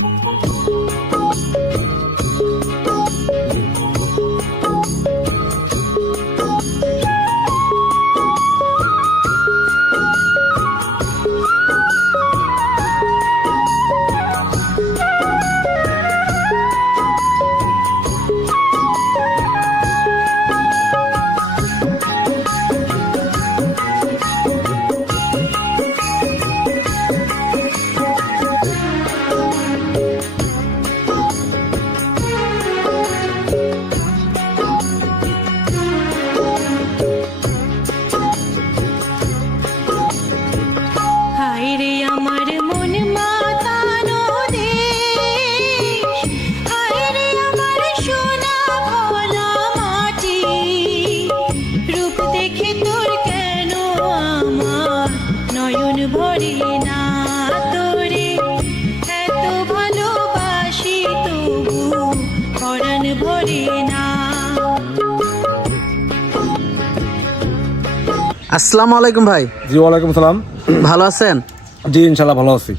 হায় আসসালামু আলাইকুম ভাই। জি ওয়ালাইকুম সালাম। ভালো আছেন? জি ইনশাল্লাহ ভালো আছি।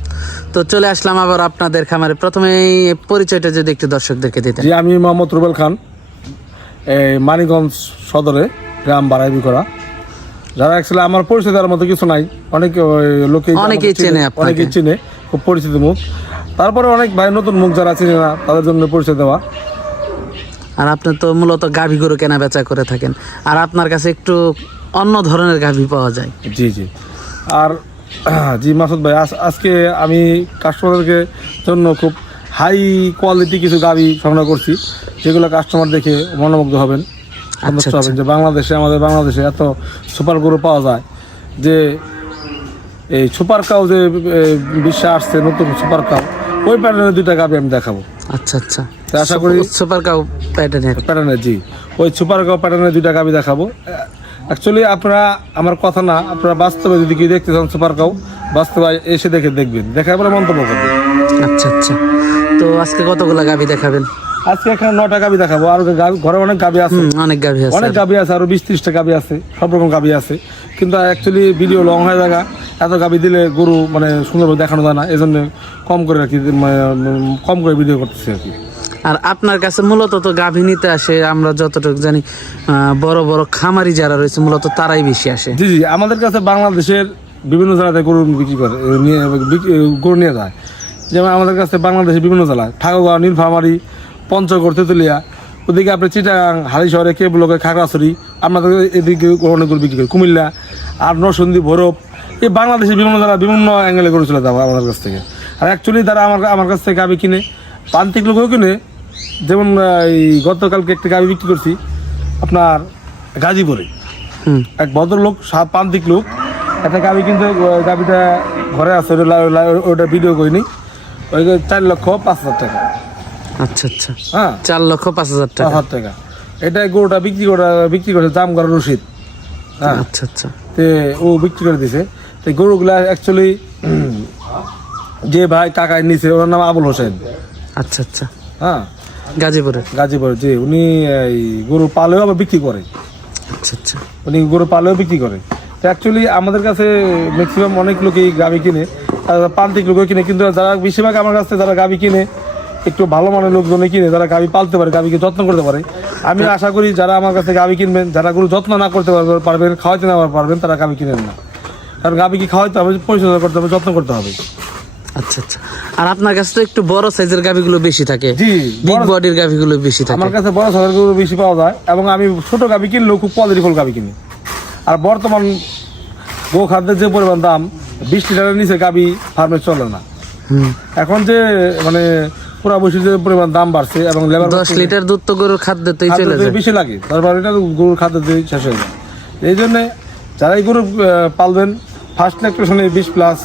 তো চলে আসলাম আবার আপনাদের খামারে। প্রথমে এই পরিচয়টা যদি একটু দর্শকদেরকে দিতেন। জি আমি মোহাম্মদ রুবেল খান এই মানিকগঞ্জ সদরে গ্রাম বাড়াইবি করা। যারা অ্যাকচুয়ালি আমার পরিচয় দেওয়ার মতো কিছু নাই। অনেক লোকে অনেকেই চেনে আপনাকে। অনেকেই চিনে খুব পরিচিত মুখ। তারপরে অনেক ভাই নতুন মুখ যারা চিনে না তাদের জন্য পরিচয় দেওয়া। আর আপনি তো মূলত গাভী গরু কেনা বেচা করে থাকেন। আর আপনার কাছে একটু অন্য ধরনের গাভী পাওয়া যায়। জি জি। আর জি মাসুদ ভাই আজ- আজকে আমি কাস্টমারদেরকে জন্য খুব হাই কোয়ালিটি কিছু গাড়ি সংগ্রহ করছি যেগুলো কাস্টমার দেখে মনোমুগ্ধ হবেন। সন্তুষ্ট আচ্ছা। হবেন যে বাংলাদেশে আমাদের বাংলাদেশে এত সুপার গরু পাওয়া যায় যে এই সুপার কাউ যে বিশ্বে আসছে নতুন সুপার কাউ ওই প্যাটার্নের দুইটা গাবি আমি দেখাবো। আচ্ছা আচ্ছা। আশা করি- সুপার কাউ প্যাটার্নের প্যাটার্নের জি। ওই সুপার কাউ প্যাটার্নের দুইটা গাবি দেখাবো। অ্যাকচুয়ালি আপনারা আমার কথা না আপনারা বাস্তবে যদি কি দেখতে চান সুপার কাউ বাস্তবে এসে দেখে দেখবেন। দেখার পরে মন্তব্য করবেন। আচ্ছা আচ্ছা। তো আজকে কতগুলা গাভী দেখাবেন? আজকে এখানে নটা গাবি দেখাবো। আর ঘরে অনেক গাবি আছে। অনেক গাভী আছে। অনেক গাবি আছে আরও বিশ ত্রিশটা গাবি আছে সব রকম গাবি আছে। কিন্তু অ্যাকচুয়ালি ভিডিও লং হয়ে জায়গা এত গাবি দিলে গরু মানে সুন্দরভাবে দেখানো যায় না। এই জন্য কম করে আর কি মানে, কম করে ভিডিও করতেছি আর কি। আর আপনার কাছে মূলত তো গাভী নিতে আসে, আমরা যতটুকু জানি বড় বড় খামারি যারা রয়েছে, মূলত তারাই বেশি আসে। জি জি, আমাদের কাছে বাংলাদেশের বিভিন্ন জেলাতে গরু বিক্রি করে নিয়ে গরু নিয়ে যায়। যেমন আমাদের কাছে বাংলাদেশের বিভিন্ন জেলায় ঠাকুরগাঁও, নীলফামারি, পঞ্চগড়, তেঁতুলিয়া, ওদিকে আপনি চিটাগাং, হালিশহরে কেবলকে খাগড়াছড়ি আমাদের এদিকে অনেক গরু বিক্রি করি, কুমিল্লা, আর নরসন্দী ভৈরব, এই বাংলাদেশের বিভিন্ন জেলা বিভিন্ন অ্যাঙ্গেলে গরু চলে যাব আমাদের কাছ থেকে। আর অ্যাকচুয়ালি তারা আমার আমার কাছ থেকে গাবি কিনে, প্রান্তিক লোকও কিনে যেমন এই গতকালকে একটা গাবি বিক্রি করছি আপনার গাজীপুরে। এক ভদ্রলোক সাত প্রান্তিক লোক একটা গাবি কিন্তু গাবিটা ঘরে আছে ওটা ভিডিও করিনি। ওই চার লক্ষ পাঁচ হাজার টাকা। আচ্ছা আচ্ছা। হ্যাঁ। চার লক্ষ পাঁচ হাজার পাঁচ টাকা। হাজার টাকা। এটা গরুটা বিক্রি করে বিক্রি করে দাম করা রসিদ হ্যাঁ। আচ্ছা আচ্ছা। তে ও বিক্রি করে দিছে। তো গরুগুলা অ্যাকচুয়ালি যে ভাই টাকায় নিছে ওনার নাম আবুল হোসেন। আচ্ছা আচ্ছা। হ্যাঁ। গাজীপুরে? গাজীপুর জি উনি এই গরু পালেও আবার বিক্রি করে। আচ্ছা আচ্ছা। উনি গরু পালেও বিক্রি করে। অ্যাকচুয়ালি আমাদের কাছে ম্যাক্সিমাম অনেক লোকই গাবি কিনে প্রান্তিক লোকও কিনে কিন্তু যারা বেশিরভাগ আমার কাছে যারা গাবি কিনে একটু ভালো মানের লোকজনে কিনে যারা গাবি পালতে পারে গাবিকে যত্ন করতে পারে। আমি আশা করি যারা আমার কাছে গাবি কিনবেন যারা গরু যত্ন না করতে পারবেন খাওয়াইতে না পারবেন তারা গাবি কিনেন না। কারণ গাবিকে খাওয়াইতে হবে পরিচর্যা করতে হবে যত্ন করতে হবে। আচ্ছা আচ্ছা। আর আপনার কাছে তো একটু বড় সাইজের গাভিগুলো বেশি থাকে। বিগ বড়- বডির গাভিগুলো বেশি থাকে। আমার কাছে বড় সাইজের গরু বেশি পাওয়া যায় এবং আমি ছোট গাবি কিনলেও খুব কোয়ালিটিফুল গাবি কিনি। আর বর্তমান গো খাদ্যের যে পরিমাণ দাম বিশ লিটারের নিচে গাবি ফার্মে চলে না। এখন যে মানে পুরা বসে যে পরিমাণ দাম বাড়ছে এবং লেবার দশ লিটার দুধ তো গরুর খাদ্যতেই চলে যায়। বেশি লাগে তারপর এটা তো গরুর খাদ্য দিয়ে শেষ হয়ে যায়। এই জন্য যারা এই গরু পালবেন ফার্স্ট ল্যাকটেশনে বিশ প্লাস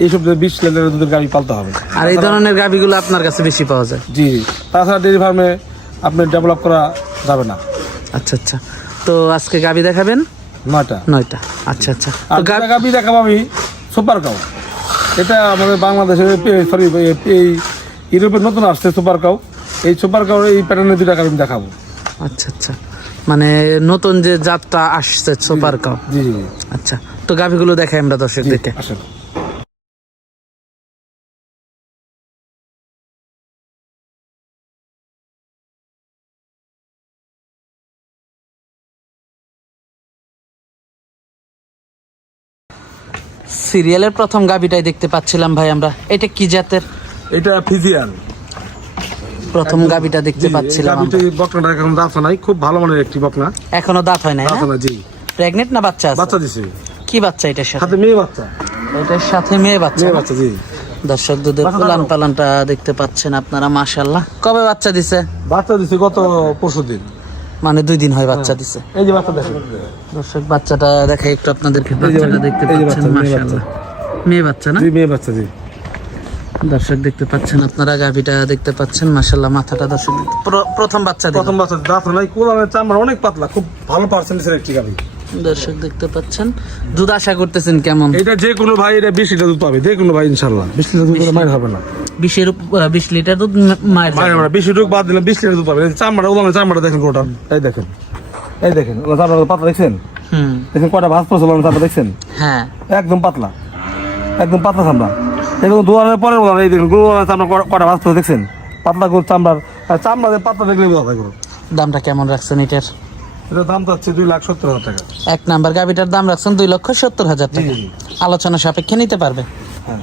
এইসব বিশ লিটারের দুধের গাবি পালতে হবে। আর এই ধরনের গাভিগুলো আপনার কাছে বেশি পাওয়া যায়? জি তাছাড়া ডেয়ারি ফার্মে আপনি ডেভেলপ করা যাবে না। আচ্ছা আচ্ছা। তো আজকে গাভি দেখাবেন? নয়টা। নয়টা। আচ্ছা আচ্ছা। আর তো গা- দুটা দেখাবো আমি সুপার কাউ এটা আমাদের বাংলাদেশের সরি এই ইউরোপের নতুন আসছে সুপার কাউ এই সুপার কাউ এই প্যাটার্নের দুটা আমি দেখাবো। আচ্ছা আচ্ছা। মানে নতুন যে জাতটা আসছে সুপার কাউ জি জি। আচ্ছা। তো গাভিগুলো দেখাই আমরা দর্শকদেরকে। আসেন। সিরিয়ালের প্রথম গাবিটাই দেখতে পাচ্ছিলাম ভাই আমরা। এটা কি জাতের? এটা ফিজিয়ান। প্রথম গাবিটা দেখতে পাচ্ছিলাম। গাবিটি বকনাটা এখন দাঁত নাই খুব ভালো মানের একটি বকনা। এখনও দাঁত হয় নাই না? জি। প্রেগনেন্ট না বাচ্চা আছে? বাচ্চা দিছে। কি বাচ্চা এটার সাথে? সাথে মেয়ে বাচ্চা। এটার সাথে মেয়ে বাচ্চা মেয়ে বাচ্চা জি। দর্শক দুধের উলান পালানটা দেখতে পাচ্ছেন আপনারা মাশাল্লাহ কবে বাচ্চা দিছে? বাচ্চা দিছে গত পরশু দিন মানে দুই দিন হয় বাচ্চা দিছে। এই যে বাচ্চা দেখেন। দর্শক বাচ্চাটা দেখে একটু আপনাদেরকে বাচ্চাটা দেখতে পাচ্ছেন বাচ্চা, মেয়ে বাচ্চা। না? জি মেয়ে বাচ্চা জি। দর্শক দেখতে পাচ্ছেন আপনারা গাভিটা দেখতে পাচ্ছেন মাশাল্লাহ মাথাটা দর্শক প্রথম বাচ্চা প্রথম বাচ্চা দাঁত নাই কোলানের চামড়া অনেক পাতলা খুব ভালো পার্সেন্টেজের একটি গাবি দর্শক দেখতে পাচ্ছেন দুধ আশা করতেছেন কেমন? এটা যে কোনো ভাই এটা বিশ লিটার দুধ পাবে যে কোনো ভাই ইনশাল্লাহ বিশ লিটার দুধ মায়ের হবে না। বিশের বিশ লিটার দুধ মায়ের মায়ের বিশ বাদ বিশ লিটার দুধ চামড়া দেখেন কোটা এই দেখেন। এই দেখেন ওলা চামড়া পাতলা দেখছেন? হুম। দেখেন কটা পড়ছে চামড়া দেখছেন? হ্যাঁ। একদম পাতলা। একদম পাতলা চামড়া। দোয়ারের পরে এই দেখুন গরু উলানের চামড়া কটা- পড়ছে দেখছেন? পাতলা গরু চামড়ার আর চামড়া পাতলা দেখলে বোঝা যায় দামটা কেমন রাখছেন এটার? এটা দাম চাচ্ছে দুই লাখ সত্তর হাজার টাকা। এক নাম্বার গাভিটার দাম রাখছেন দুই লক্ষ সত্তর হাজার টাকা। আলোচনা সাপেক্ষে নিতে পারবে। হ্যাঁ।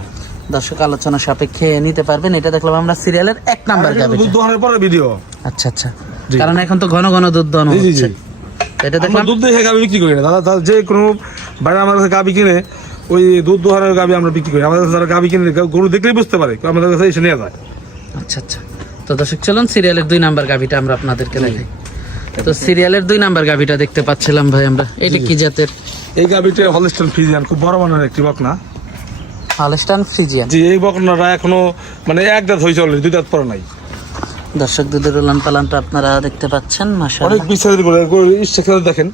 দর্শক আলোচনা সাপেক্ষে নিতে পারবেন। এটা দেখলাম আমরা সিরিয়ালের এক নাম্বার গাভিটা দুধ দোহানের পরে ভিডিও আচ্ছা আচ্ছা। কারণ এখন তো ঘন ঘন দুধ দহন হচ্ছে। এটা দেখলাম দুধ দেখে গাবি বিক্রি করি না। দাদা যে কোনো বাইরে আমার কাছে গাবি কিনে ওই দুধ দোহানের গাবি আমরা বিক্রি করি। আমাদের কাছে যারা গাবি কিনে গরু দেখলেই বুঝতে পারে আমাদের কাছে এসে নিয়ে যায়। আচ্ছা আচ্ছা। তো দর্শক চলুন সিরিয়ালের দুই নাম্বার গাভিটা আমরা আপনাদেরকে দেখাই। তো সিরিয়ালের দুই নাম্বার গাভিটা দেখতে পাচ্ছিলাম ভাই আমরা। এটা কি জাতের? এই গাবিটা হলিস্টন ফ্রিজিয়ান খুব বড় মানের একটি বকনা। হালস্টান ফ্রিজিয়ান। জি এই বকনাটা এখনও মানে এক দাঁত হয়েছে অলরেডি দুই দাঁত পরে নাই। দর্শক দুধের উলান পালানটা আপনারা দেখতে পাচ্ছেন মাসা অনেক বিস্তারিত করে স্ট্রাকচার দেখেন।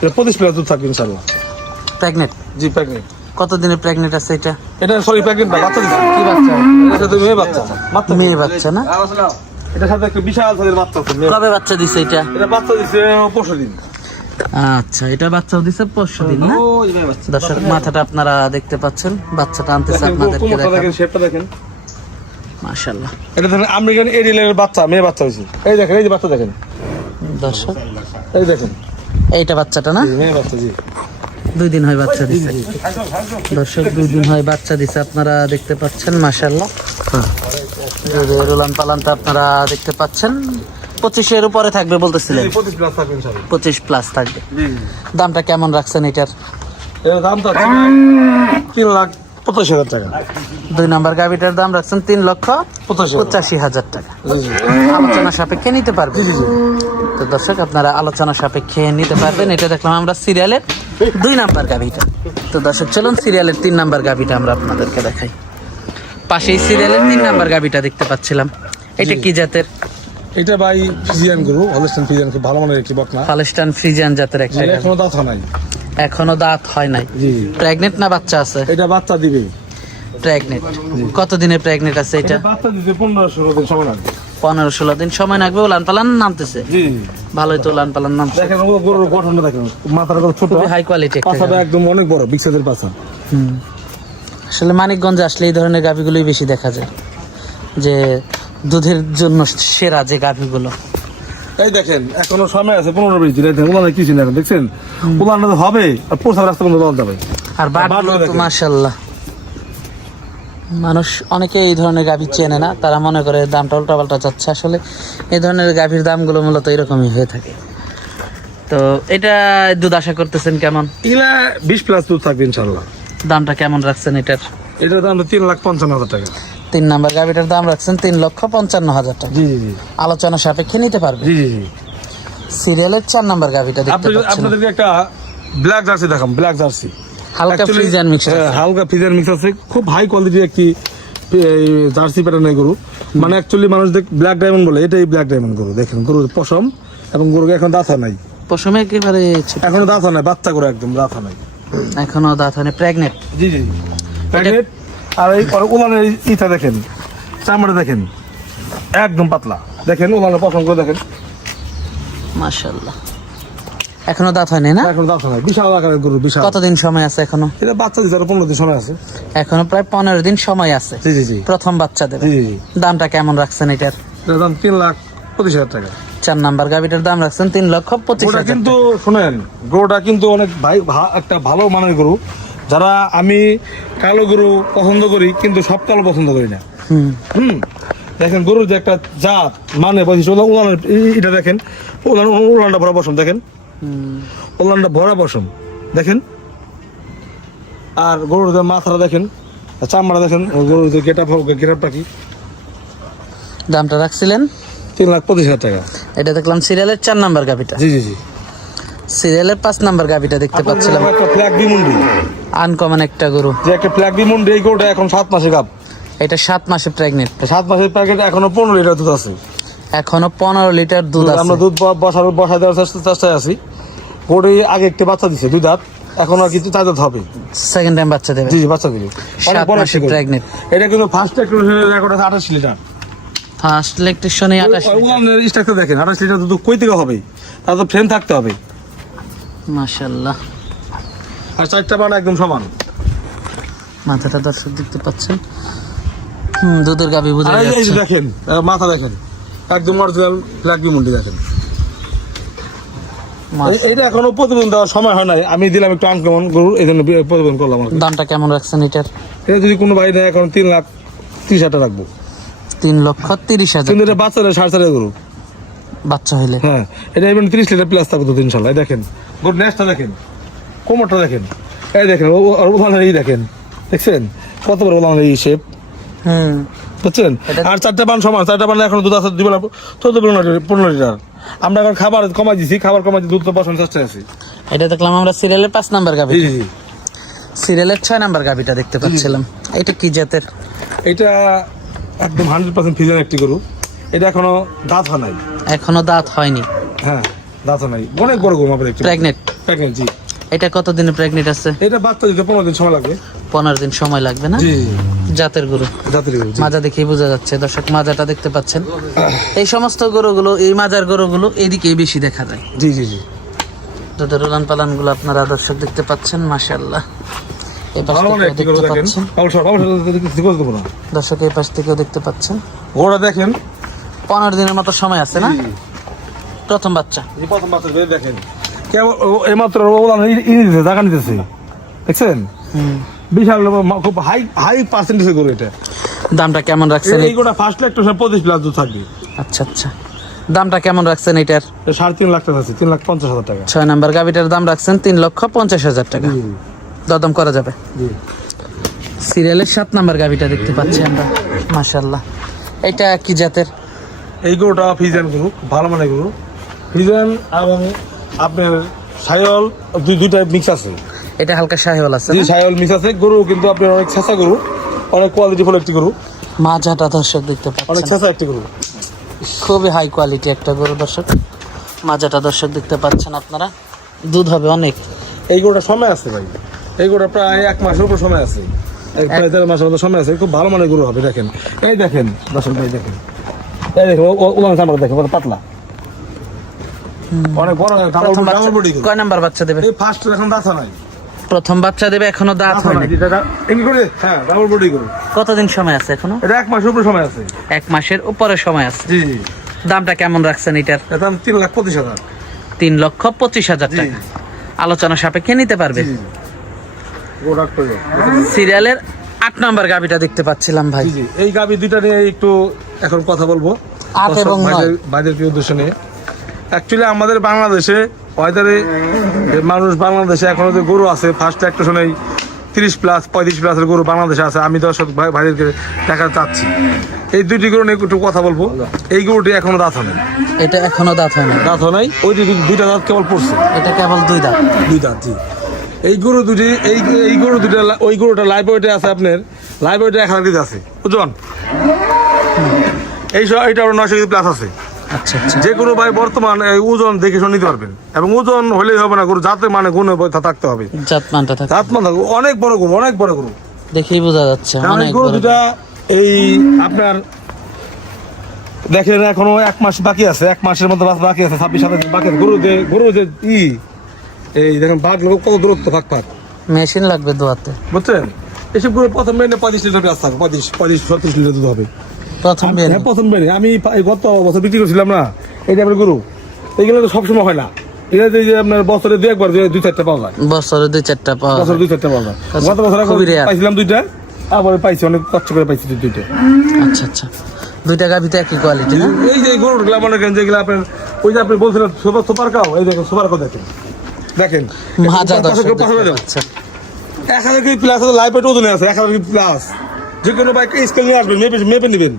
এটা পঁচিশ প্লাস দুধ থাকবে ইনশাল্লাহ প্রেগনেন্ট? জি প্রেগনেন্ট। কত দিনের প্রেগনেন্ট আছে এটা? এটা সরি প্রেগনেন্ট না বাচ্চা দিচ্ছে কি বাচ্চা? এটার সাথে মেয়ে বাচ্চা। মাত্র মেয়ে বাচ্চা না? এটার সাথে একটা বিশাল সাইজের বাচ্চা কবে বাচ্চা দিছে এটা? এটা বাচ্চা দিচ্ছে পরশু দিন আচ্ছা এটা বাচ্চাও দিছে পরশু দিন না? দর্শক মাথাটা আপনারা দেখতে পাচ্ছেন বাচ্চাটা আনতেছে আপনাদেরকে দেখেন শেপটা দেখেন। মাশাল্লাহ এটা দেখেন আমেরিকান বাচ্চা মেয়ে বাচ্চা হয়েছে। এই দেখেন এই যে বাচ্চা দেখেন। দর্শক এই দেখেন। এইটা বাচ্চাটা না? মেয়ে বাচ্চা জি। দুই দিন হয় বাচ্চা দিছে। দর্শক দুই দিন হয় বাচ্চা দিছে আপনারা দেখতে পাচ্ছেন দুধের উলান পালানটা আপনারা দেখতে পাচ্ছেন। পঁচিশের উপরে থাকবে বলতেছিলেন। পঁচিশ প্লাস থাকবে দামটা কেমন রাখছেন এটার? এর দাম তিন লাখ পঁচাশি হাজার টাকা। দুই নাম্বার গাভিটার দাম রাখছেন তিন লক্ষ পঁচাশি হাজার। টাকা। আলোচনা সাপেক্ষে নিতে পারবেন। তো দর্শক আপনারা আলোচনা সাপেক্ষে নিতে পারবেন। এটা দেখলাম আমরা সিরিয়ালের দুই নাম্বার গাভিটা। তো দর্শক চলুন সিরিয়ালের তিন নাম্বার গাভিটা আমরা আপনাদেরকে দেখাই। পাশেই সিরিয়ালের তিন নাম্বার গাভিটা দেখতে পাচ্ছিলাম। এটা কি জাতের? এটা ভাই ফিজিয়ান গরু হলস্টেন ফিজিয়ান খুব ভালো মানের একটি বকনা। ফালেস্টান ফ্রিজিয়ান জাতের একটা এখনও দাঁত হয় নাই। এখনও দাঁত হয় নাই। প্রেগনেন্ট না বাচ্চা আছে? এটা বাচ্চা দিবে। প্রেগনেন্ট কত দিনে প্রেগনেন্ট আছে এটা? বাচ্চা দিতে পনেরো ষোলো দিন সময় লাগবে। পনেরো ষোলো দিন সময় লাগবে উলান পালান নামতেছে। ভালোই তো উলান পালান নামছে। দেখেন ও গরুর গঠনটা দেখেন কত ছোট। হাই কোয়ালিটি পাছাটা একদম অনেক বড় বিক্সাদের পাছা। আসলে মানিকগঞ্জে আসলে এই ধরনের গাভিগুলোই বেশি দেখা যায়। যে দুধের জন্য সেরা যে গাভিগুলো। এই দেখেন এখনও সময় আছে পনেরো বিশ দিন দেখেন কিছু না দেখছেন? হবে আর রাস্তা উলান যাবে। আর তো মানুষ অনেকে এই ধরনের গাভি চেনে না তারা মনে করে দামটা উল্টাপাল্টা যাচ্ছে। আসলে এই ধরনের গাভির দামগুলো মূলত এরকমই হয়ে থাকে। তো এটা দুধ আশা করতেছেন কেমন? এগুলা বিশ প্লাস দুধ থাকবে ইনশাল্লাহ দামটা কেমন রাখছেন এটার? এটার দাম তিন লাখ পঞ্চান্ন হাজার টাকা। তিন নাম্বার গাভিটার দাম রাখছেন তিন লক্ষ পঞ্চান্ন হাজার টাকা। জি জি আলোচনা সাপেক্ষে নিতে পারবে। জি জি জি। সিরিয়ালের চার নাম্বার গাভিটা দেখতে আপনাদের পাচ্ছেন। আপনাদেরকে একটা ব্ল্যাক জার্সি দেখাম ব্ল্যাক জার্সি। হালকা ফ্রিজার মিক্স হ্যাঁ, হালকা ফ্রিজার মিক্স আছে। খুব হাই কোয়ালিটির একটি জার্সি প্যাটার্নের গরু। মানে অ্যাকচুয়ালি মানুষ দেখ ব্ল্যাক ডায়মন্ড বলে এটাই ব্ল্যাক ডায়মন্ড গরু। দেখেন গরুর পশম এবং গরুকে এখন হয় নাই। পশমে একেবারে। এখনও হয় নাই বাচ্চা করে একদম হয় নাই। এখনও দাঁত হয় প্রেগনেন্ট জি জি প্যাকেট আর এই উলানের ইটা দেখেন চামড়া দেখেন একদম পাতলা। দেখেন উলানের করে দেখেন। মাশাল্লাহ এখনও দাঁত হয়নি না? এখন দাঁত হয় বিশাল আকারের গরু বিশাল। কতদিন সময় আছে এখনও? এটা বাচ্চা দিতে আরও পনেরো দিন সময় আছে। এখনও প্রায় পনেরো দিন সময় আছে। জি জি জি। প্রথম বাচ্চা দেবে জি জি। দামটা কেমন রাখছেন এটার? এটার দাম তিন লাখ পঁচিশ হাজার টাকা। চার নাম্বার গাভিটার দাম রাখছেন তিন লক্ষ পঁচিশ হাজার কিন্তু শুনেন গরুটা কিন্তু অনেক ভাই একটা ভালো মানের গরু। যারা আমি কালো গরু পছন্দ করি কিন্তু সব কালো পছন্দ করি না। হুম। দেখেন গরুর যে একটা জাত মানে বৈশিষ্ট্য উলানের এটা দেখেন উলান উলানটা ভরা বসম দেখেন। উলানটা ভরা বসম দেখেন। আর গরুর যে মাথাটা দেখেন চামড়া দেখেন গরুর যে গেটা গেটাপটা কি? দামটা রাখছিলেন? তিন লাখ পঁচিশ হাজার টাকা। এটা দেখলাম সিরিয়ালের চার নাম্বার গাভিটা। জি জি জি। সিরিয়ালের পাঁচ নাম্বার গাভিটা দেখতে পাচ্ছিলাম। একটা ফ্ল্যাগ বিমুন্ডি আনকমন একটা গরু। যে একটা ফ্ল্যাগ বিমুন্ডি এই গরুটা এখন সাত মাসে গাপ এটা সাত মাসে প্রেগনেন্ট সাত মাসের প্যাকেট এখনও পনেরো লিটার দুধ আছে। এখনও পনেরো লিটার দুধ আছে। আমরা দুধ বসার বসা দেওয়ার চেষ্টা- চেষ্টায় আছি। গরু আগে একটা বাচ্চা দিছে দুই দাঁত। এখন আর কিছু চার দাঁত হবে। সেকেন্ড টাইম বাচ্চা দেবে। জি জি বাচ্চা দিবে। সাত মাসে। প্রেগনেন্ট এটা কিন্তু ফার্স্ট একটু রেকর্ড আছে আঠাশ লিটার। ফার্স্ট ইলেকট্রিশনে আঠাশ স্ট্রাকচার দেখেন আঠাশ লিটার দুধ কই থেকে হবে? তার তো ফ্রেম থাকতে হবে। মাশাল্লাহ আর চারটা বানা একদম সমান। মাথাটা দর্শক দেখতে পাচ্ছেন। হুম দুধের গাভি বোঝা এই- যে দেখেন মাথা দেখেন একদম অরিজিনাল ফ্ল্যাগ মুন্ডি দেখেন। এখনও দেওয়ার সময় হয় নাই। আমি দিলাম একটু আনকমন গরু এই জন্য করলাম দামটা কেমন রাখছেন এটার? এটা যদি কোনো ভাই নেয় এখন তিন লাখ তিরিশ হাজার রাখব। তিন লক্ষ তিরিশ হাজার কিন্তু এটা বাচ্চারা সাড়ে চার গরু। বাচ্চা হইলে। হ্যাঁ এটা এমনি তিরিশ লিটার প্লাস থাকবে ইনশাল্লাহ। দেখেন গরু দেখেন। কোমরটা দেখেন। এই দেখেন ও- ও- এই দেখেন। দেখছেন? কত বড় উদাহরণ এই শেপ হুম। বুঝছেন? আর চারটা পান সমান চারটা পান এখন দুধ আছে দুই বেলা চোদ্দ পনেরো লিটার- আমরা এখন খাবার কমাই দিছি খাবার কমাই দিয়ে দুধ তো বসানোর চেষ্টায় আছি। এটা দেখলাম আমরা সিরিয়ালের পাঁচ নাম্বার গাভি সিরিয়ালের ছয় নাম্বার গাভিটা দেখতে পাচ্ছিলাম। এটা কি জাতের? এটা একদম হান্ড্রেড পার্সেন্ট ফিজেন একটি গরু। এটা এখনও দাঁত হয় নাই। এখনও দাঁত হয়নি। হ্যাঁ দাঁত হয় নাই। অনেক বড় গরু আমাদের প্রেগনেন্ট প্রেগনেন্ট জি। এটা কতদিনে প্রেগনেন্ট আছে? এটা বাচ্চা দিতে পনেরো দিন সময় লাগবে। পনেরো দিন সময় লাগবে না? জি। জাতের গরু? জাতির গরু মাজা দেখেই বোঝা যাচ্ছে। দর্শক মাজাটা দেখতে পাচ্ছেন। এই সমস্ত গরুগুলো এই মাজার গরুগুলো এদিকেই বেশি দেখা যায়। জি জি জি। দুধের উলান পালানগুলো আপনারা দর্শক দেখতে পাচ্ছেন মাশাল্লাহ এই পাশ গরু দেখতে পাচ্ছেন। সাহেব, বাবুল সাহেব, দেখতে- দেবো না। দর্শক এই পাশ থেকেও দেখতে পাচ্ছেন। গরুটা দেখেন। পনেরো দিনের মতো সময় আছে না? প্রথম বাচ্চা। এই প্রথম বাচ্চা দেখেন। এইমাত্র ইনি দিতেছে টাকা নিতেছে দেখছেন? বিশাল খুব হাই হাই পার্সেন্টেজের গরু এটা। দামটা কেমন রাখছেন? এই গোটা ফার্স্ট লাখ টাকা পঁচিশ দুধ থাকবে। আচ্ছা আচ্ছা। দামটা কেমন রাখছেন এটার? সাড়ে তিন লাখ টাকা আছে তিন লাখ পঞ্চাশ হাজার টাকা। ছয় নাম্বার গাভিটার দাম রাখছেন তিন লক্ষ পঞ্চাশ হাজার টাকা। দরদাম করা যাবে? সিরিয়ালের সাত নাম্বার গাভিটা দেখতে পাচ্ছি আমরা মাশাল্লাহ এটা কি জাতের? এই গরুটা ফিজান গরু ভালো মানে গরু। ফিজান এবং আপনার সায়ল দুই দুইটা মিক্স আছে। এটা হালকা শাহিওয়াল আছে? সায়ল মিক্স আছে। গরু কিন্তু আপনার অনেক ছেঁচা গরু অনেক কোয়ালিটি ফুল একটি গরু। মাজাটা দর্শক দেখতে পাচ্ছেন। অনেক ছেঁচা একটি গরু। খুবই হাই কোয়ালিটি একটা গরু দর্শক। মাজাটা দর্শক দেখতে পাচ্ছেন আপনারা। দুধ হবে অনেক। এই গরুটা সময় আছে ভাই। এই গরুটা প্রায় এক মাসের উপর সময় আছে। প্রায় দেড় মাসের মতো সময় আছে। খুব ভালো মানের গরু হবে দেখেন। এই দেখেন দর্শক ভাই দেখেন। এই দেখেন ও- দেখেন পাতলা। অনেক বড় কয় নাম্বার বাচ্চা দেবে? এই ফার্স্ট এখন দাঁত নাই। প্রথম বাচ্চা দেবে এখনও দাঁত হয়নি করে? হ্যাঁ ডাবল বডি গরু কতদিন সময় আছে এখনও? এটা এক মাসের উপর সময় আছে। এক মাসের উপরে সময় আছে। জি জি। দামটা কেমন রাখছেন এটার? দাম তিন লাখ পঁচিশ হাজার। তিন লক্ষ পঁচিশ হাজার টাকা। আলোচনা সাপেক্ষে নিতে পারবে। করে সিরিয়ালের আট নাম্বার গাবিটা দেখতে পাচ্ছিলাম ভাই। এই গাবি দুইটা নিয়ে একটু এখন কথা বলব। আট এবং কি উদ্দেশ্য নিয়ে। অ্যাকচুয়ালি আমাদের বাংলাদেশে ওয়েদারে মানুষ বাংলাদেশে এখনও যে গরু আছে ফার্স্ট একটা শুনেই তিরিশ প্লাস পঁয়ত্রিশ প্লাসের গরু বাংলাদেশে আছে আমি দর্শক ভাই ভাইদেরকে দেখাতে চাচ্ছি। এই দুইটি গরু নিয়ে একটু কথা বলব। এই গরুটি এখনও দাঁত হয় এটা এখনও দাঁত হয়নি দাঁত হয় নাই? ওই দুইটা দাঁত কেবল পড়ছে? এটা কেবল দুই দাঁত। দুই দাঁত জি। এই গরু দুটি এই এই গরু দুটা ওই গরুটা লাইভ ওয়েটে আছে আপনার। লাইভ ওয়েটে এক হাজার আছে। বুঝলেন এই সব এটা নয়শো কেজি প্লাস আছে। যে কোনো ভাই বর্তমান এই ওজন দেখে শুনে নিতে পারবেন। এবং ওজন হলেই হবে না গরু জাতে মানে গুণে থাকতে হবে। জাত মানটা থাকে জাত মানে অনেক বড় গরু অনেক বড় গরু। দেখেই বোঝা যাচ্ছে এই অনেক গরু দুটা এই আপনার দেখেন এখনও এক মাস বাকি আছে এক মাসের মধ্যে বাস বাকি আছে ছাব্বিশ সাতাশ বাকি আছে। গরু যে গরু যে ই এই দেখেন বাঘ লোক কত দূরত্ব ফাঁক ফাঁক মেশিন লাগবে দোয়াতে। বুঝছেন? এসব গরু প্রথম বেনে পঁয়ত্রিশ লিটার প্লাস থাকবে পঁয়ত্রিশ পঁয়ত্রিশ ছত্রিশ লিটার দুধ হবে। প্রথম হ্যাঁ প্রথম আমি গত বছর বিক্রি করছিলাম না। এই টাইপের গরু এইগুলো তো সবসময় হয় না। এটা যে আপনার বছরে একবার দুই চারটা পাওয়া যায়। বছরে দুই চারটা পাওয়া বছরে দুই চারটা পাওয়া যায়। আচ্ছা, গত বছর খুবই পাইছিলাম দুইটা আবার পাইছি অনেক কষ্ট করে পাইছি দুইটা। আচ্ছা আচ্ছা। একই কোয়ালিটি এই যে গরুগুলা মনে করেন যেগুলো আপনার ওই যে আপনি বলছিলেন সুপার সুপার কাউ এই দেখেন সুপার দেখেন। দর্শক। এক হাজার কেজি প্লাস আছে লাইফ ওজনে আছে এক হাজার কেজি প্লাস যে কোনো বাইক স্কেল নিয়ে আসবেন মেপে মেপে নেবেন।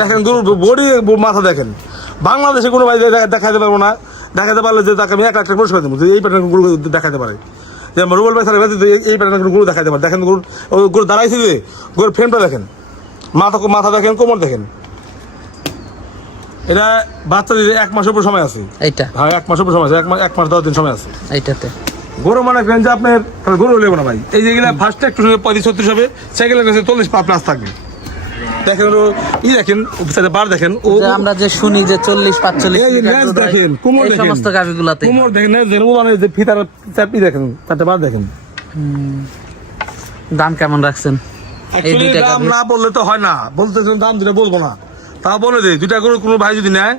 দেখেন গরুর বডি মাথা দেখেন। বাংলাদেশে কোনো ভাই দেখাতে পারব না। দেখাতে পারলে যে তাকে আমি এক লাখ টাকা পুরস্কার দেবো। যে এই প্যাটার্ন গরু দেখাতে পারে। যে রুবেল ভাই স্যার এই প্যাটার্ন গরু দেখাতে পারে। দেখেন গরু গরু দাঁড়াইছে যে গরুর ফ্রেমটা দেখেন। মাথা মাথা দেখেন কোমর দেখেন। এটা বাচ্চা দিতে এক মাসের উপর সময় আছে। এইটা। হ্যাঁ এক মাসের উপর সময় আছে। এক মাস এক মাস দশ দিন সময় আছে। এইটাতে। গরু মানে করেন যে আপনার গরু লেবো না ভাই। এই যেগুলা ফার্স্ট একটু পঁয়ত্রিশ ছত্রিশ হবে। সেগুলো চল্লিশ প্লাস থাকবে। দেখেন ই দেখেন বার দেখেন ও আমরা যে শুনি যে চল্লিশ পাঁচচল্লিশ দেখেন, কোমর দেখেন। সমস্ত গাভিগুলাতে কোমর দেখেন উলানের যে ফিতার চাপি দেখেন চারটে বার দেখেন। দাম কেমন রাখছেন? এই দুইটা দাম না বললে তো হয় না। বলতে দাম দিলে বলব না। তা বলে দে দুইটা গরু কোনো ভাই যদি নেয়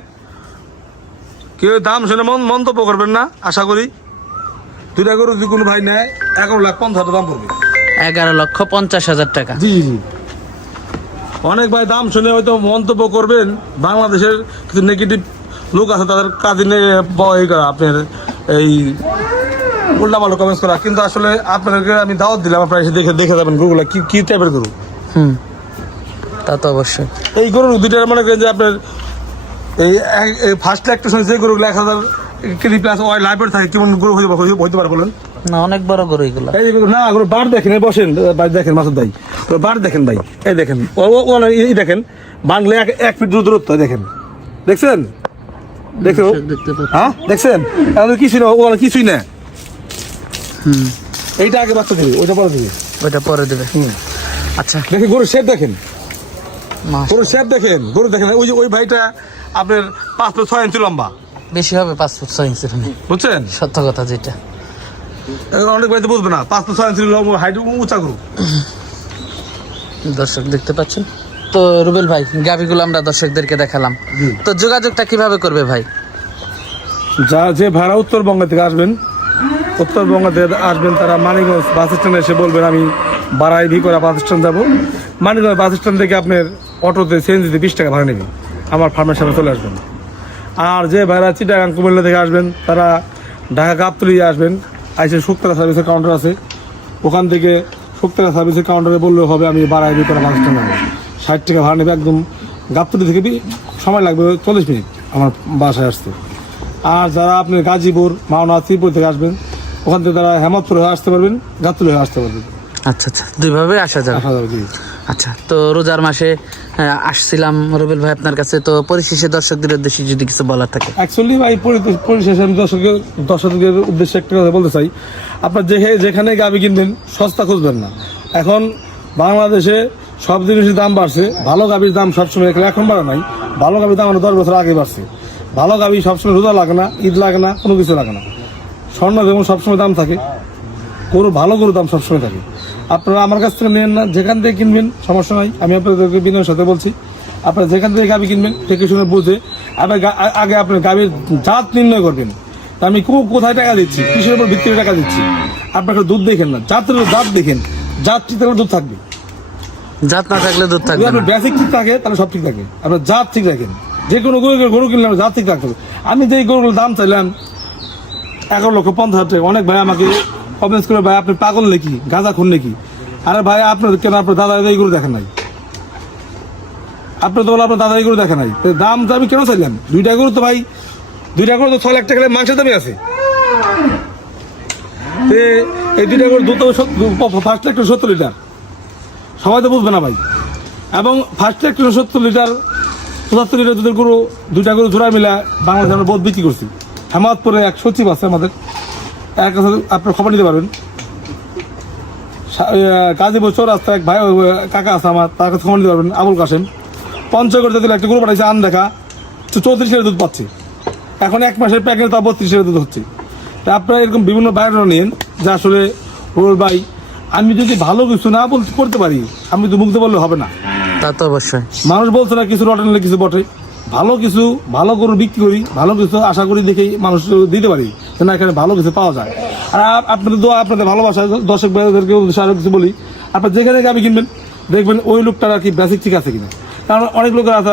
কেউ দাম শুনে মন মন্তব্য করবেন না আশা করি। দুইটা গরু যদি কোনো ভাই নেয় এগারো লাখ পঞ্চাশ হাজার দাম পড়বে। এগারো লক্ষ পঞ্চাশ হাজার টাকা। জি জি। অনেক ভাই দাম শুনে হয়তো মন্তব্য করবেন। বাংলাদেশের কিছু নেগেটিভ লোক আছে তাদের কাজে নিয়ে করা আপনার এই উল্টা পাল্টা কমেন্টস করা। কিন্তু আসলে আপনাদেরকে আমি দাওয়াত দিলাম আপনারা এসে দেখে দেখে যাবেন গরুগুলো কি কি টাইপের গরু। হুম। তা তো অবশ্যই। এই গরু দুইটার মনে করেন যে আপনার এই ফার্স্ট ল্যাকটেশন যে গরুগুলো এক হাজার কেজি প্লাস ওয়াই লাইফের থাকে কেমন গরু হইতে পারে বলেন? না অনেক বড় গরু এগুলো। এই না গরু বার দেখেন বসেন ভাই দেখেন মাসুদ ভাই। বার দেখেন ভাই এই দেখেন ও ও- ও এই দেখেন বাংলা এক এক ফিট দূর দূরত্ব দেখেন। দেখছেন? দেখছ দেখতে হ্যাঁ দেখছেন? আমাদের কিছুই না ও কিছুই না। হুম। এইটা আগে বাচ্চা দিবে ওইটা পরে দিবে। ওইটা পরে দেবে। হুম। আচ্ছা। দেখেন গরুর শেপ দেখেন। গরুর শেপ দেখেন গরু দেখেন ওই যে ওই ভাইটা আপনার পাঁচ ফুট ছয় ইঞ্চি লম্বা। বেশি হবে পাঁচ ফুট ছয় ইঞ্চি বুঝছেন? সত্য কথা যেটা। এখন অনেক বাড়িতে বুঝবে না। পাঁচ ছয় ইঞ্চি হাইট উঁচা গরু দর্শক দেখতে পাচ্ছেন? তো রুবেল ভাই গাভিগুলো আমরা দর্শকদেরকে দেখালাম। তো যোগাযোগটা কীভাবে করবে ভাই? যা যে ভাড়া উত্তরবঙ্গ থেকে আসবেন উত্তরবঙ্গ থেকে আসবেন তারা মানিকগঞ্জ বাস স্ট্যান্ডে এসে বলবেন আমি বারাই ভিকরা বাস স্ট্যান্ড যাব। মানিকগঞ্জ বাস স্ট্যান্ড থেকে আপনার অটোতে সিএনজিতে বিশ টাকা ভাড়া নেবে। আমার ফার্মের সামনে চলে আসবেন। আর যে ভাড়া চিটাগাং কুমিল্লা থেকে আসবেন তারা ঢাকা গাবতলি আসবেন। আইসে শুক্তরা সার্ভিসের কাউন্টার আছে। ওখান থেকে শুক্তরা সার্ভিসের কাউন্টারে বললেও হবে আমি বারাই ভিকরা বাস স্ট্যান্ড যাব ষাট টাকা ভাড়া নেবে একদম। গাবতলি থেকে সময় লাগবে চল্লিশ মিনিট আমার বাসায় আসতে। আর যারা আপনি গাজীপুর মাওনা ত্রিপুর থেকে আসবেন ওখান থেকে তারা হেমতপুর হয়ে আসতে পারবেন গাতুল হয়ে আসতে পারবেন। আচ্ছা আচ্ছা। দুইভাবে আসা যাবে। আসা যাবে জি। আচ্ছা তো রোজার মাসে আসছিলাম রুবেল ভাই আপনার কাছে, তো পরিশেষে দর্শকদের উদ্দেশ্যে যদি কিছু বলার থাকে। অ্যাকচুয়ালি ভাই পরিশেষে আমি দর্শকের দর্শকদের উদ্দেশ্যে একটা কথা বলতে চাই। আপনার যে যেখানে গাবি কিনবেন, সস্তা খুঁজবেন না। এখন বাংলাদেশে সব জিনিসের দাম বাড়ছে। ভালো গাবির দাম সবসময় এখন- এখন বাড়ে নাই। ভালো গাবির দাম আরও দশ বছর আগে বাড়ছে। ভালো গাবি সবসময় রোজা লাগে না, ঈদ লাগে না, কোনো কিছু লাগে না। স্বর্ণ যেমন সবসময় দাম থাকে। গরু ভালো গরু দাম সবসময় থাকে। আপনারা আমার কাছ থেকে নেন না যেখান থেকে কিনবেন সমস্যা নাই। আমি আপনাদেরকে বিনয়ের সাথে বলছি আপনারা যেখান থেকে গাবি কিনবেন দেখে শুনে বুঝে আবার গা- আ- আগে আপনি গাবির জাত নির্ণয় করবেন। তা আমি কো- কোথায় টাকা দিচ্ছি? কিসের উপর ভিত্তি করে টাকা দিচ্ছি? আপনাকে দুধ দেখেন না জাতের জাত দেখেন। জাত ঠিক থাকলে দুধ থাকবে। জাত না থাকলে দুধ থাকবে আপনার না। বেসিক ঠিক থাকে তাহলে সব ঠিক থাকে। আপনার জাত ঠিক রাখেন। যে কোনো গরু গরু কিনলে জাত ঠিক রাখতে হবে। আমি যে গরুগুলোর দাম চাইলাম এগারো লক্ষ পঞ্চাশ হাজার টাকা। অনেক ভাই আমাকে কমেন্টস করে ভাই, আপনি পাগল নাকি? গাঁজা খুন নাকি? আরে ভাই, আপনার কেন আপনার দাদা এই গরু দেখেন নাই? আপনার তো বলে আপনার দাদা এই গরু দেখেন নাই। দাম তো আমি কেন চাইলাম দুইটা গরু তো ভাই, দুইটা গরু তো ছয় লাখ টাকা মাংসের দামই আছে। এই দুইটা গরু দুটো ফার্স্ট একটা সত্তর লিটার সবাই তো বুঝবে না ভাই। এবং ফার্স্ট একটা সত্তর লিটার পঁচাত্তর লিটার দুধের গরু, দুইটা গরু জোড়া মিলা বাংলাদেশে আমরা বোধ বিক্রি করছি। হেমাদপুরে এক সচিব আছে আমাদের। এক কাছে আপনার খবর নিতে পারবেন। গাজীপুর চৌরাস্তা এক ভাই কাকা আছে আমার তার কাছে খবর নিতে পারবেন আবুল কাসেম পঞ্চগড় দিলে একটা গরু পাঠাইছে আন দেখা চৌত্রিশ লিটার দুধ পাচ্ছি। এখন এক মাসের প্যাকেট তা বত্রিশ লিটার দুধ হচ্ছে। তা আপনারা এরকম বিভিন্ন বাইরে নিন যে আসলে রোল ভাই আমি যদি ভালো কিছু না বলতে করতে পারি আমি তো মুগ্ধ বললে হবে না। তা তো অবশ্যই। মানুষ বলছে না কিছু রটে নিলে কিছু বটে। ভালো কিছু, ভালো গরু বিক্রি করি, ভালো কিছু আশা করি দেখেই মানুষ দিতে পারি যেন এখানে ভালো কিছু পাওয়া যায়। আর আপ- আপনাদের দোয়া, আপনাদের ভালোবাসা, দর্শক ভাইদেরকে উদ্দেশ্যে কিছু বলি, আপনার যেখানে আমি কিনবেন, দেখবেন ওই লোকটার আর কি বেসিক ঠিক আছে কিনা। কারণ অনেক লোকের আছে